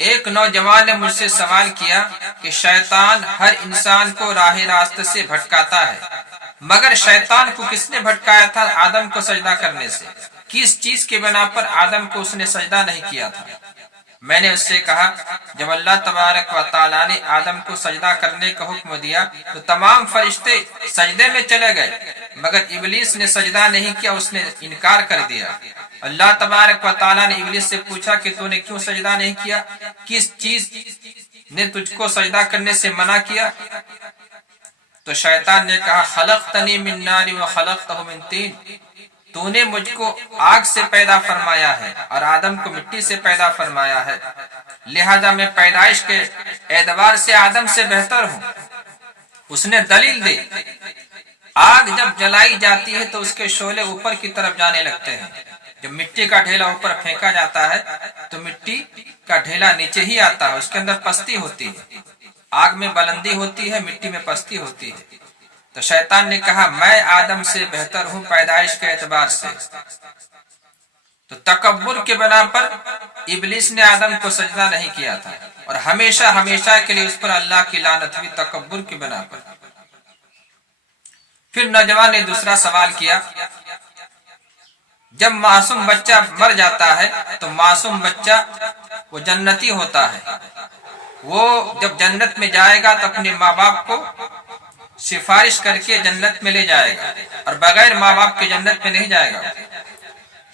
ایک نوجوان نے مجھ سے سوال کیا کہ شیطان ہر انسان کو راہ راست سے بھٹکاتا ہے، مگر شیطان کو کس نے بھٹکایا تھا آدم کو سجدہ کرنے سے؟ کس چیز کے بنا پر آدم کو اس نے سجدہ نہیں کیا تھا؟ میں نے اس سے کہا، جب اللہ تبارک و تعالیٰ نے آدم کو سجدہ کرنے کا حکم دیا تو تمام فرشتے سجدے میں چلے گئے، مگر ابلیس نے سجدہ نہیں کیا، اس نے انکار کر دیا۔ اللہ تبارک و تعالیٰ نے ابلیس سے پوچھا کہ تو نے کیوں سجدہ نہیں کیا؟ کس چیز نے تجھ کو سجدہ کرنے سے منع کیا؟ تو شیطان نے کہا، خلقتنی من نار و خلقتہ من طین، تو نے مجھ کو آگ سے پیدا فرمایا ہے اور آدم کو مٹی سے پیدا فرمایا ہے، لہذا میں پیدائش کے اعتبار سے آدم سے بہتر ہوں۔ اس نے دلیل دی، آگ جب جلائی جاتی ہے تو اس کے شعلے اوپر کی طرف جانے لگتے ہیں، جب مٹی کا ڈھیلا اوپر پھینکا جاتا ہے تو مٹی کا ڈھیلا نیچے ہی آتا ہے، اس کے اندر پستی ہوتی ہے۔ آگ میں بلندی ہوتی ہے، مٹی میں پستی ہوتی ہے۔ تو شیطان نے کہا، میں آدم سے بہتر ہوں پیدائش کے اعتبار سے۔ تو تکبر کے بنا پر ابلیس نے آدم کو سجدہ نہیں کیا تھا، اور ہمیشہ ہمیشہ کے لیے اس پر اللہ کی لعنت ہوئی، تکبر کے بنا پر۔ پھر نوجوان نے دوسرا سوال کیا، جب معصوم بچہ مر جاتا ہے تو معصوم بچہ وہ جنتی ہوتا ہے، وہ جب جنت میں جائے گا تو اپنے ماں باپ کو سفارش کر کے جنت میں لے جائے گا، اور بغیر ماں باپ کے جنت میں نہیں جائے گا۔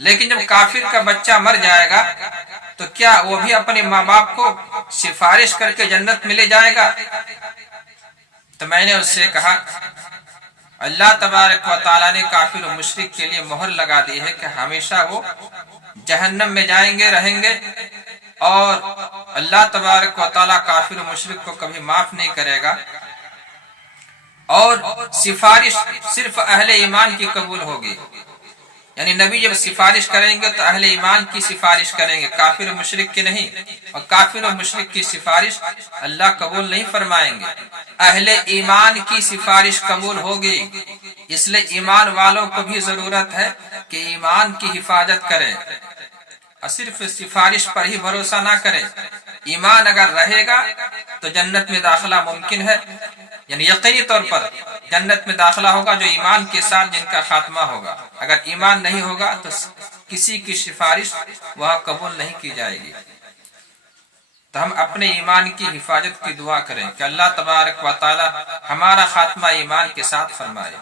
لیکن جب کافر کا بچہ مر جائے گا تو کیا وہ بھی اپنے ماں باپ کو سفارش کر کے جنت میں لے جائے گا؟ تو میں نے اس سے کہا، اللہ تبارک و تعالیٰ نے کافر و مشرک کے لیے مہر لگا دی ہے کہ ہمیشہ وہ جہنم میں جائیں گے، رہیں گے، اور اللہ تبارک و تعالیٰ کافر و مشرک کو کبھی معاف نہیں کرے گا، اور سفارش صرف اہل ایمان کی قبول ہوگی۔ یعنی نبی جب سفارش کریں گے تو اہل ایمان کی سفارش کریں گے، کافر و مشرک کی نہیں، اور کافر و مشرک کی سفارش اللہ قبول نہیں فرمائیں گے، اہل ایمان کی سفارش قبول ہوگی۔ اس لیے ایمان والوں کو بھی ضرورت ہے کہ ایمان کی حفاظت کرے، اور صرف سفارش پر ہی بھروسہ نہ کرے۔ ایمان اگر رہے گا تو جنت میں داخلہ ممکن ہے، یعنی یقینی طور پر جنت میں داخلہ ہوگا جو ایمان کے ساتھ جن کا خاتمہ ہوگا۔ اگر ایمان نہیں ہوگا تو کسی کی سفارش وہاں قبول نہیں کی جائے گی۔ تو ہم اپنے ایمان کی حفاظت کی دعا کریں کہ اللہ تبارک و تعالی ہمارا خاتمہ ایمان کے ساتھ فرمائے۔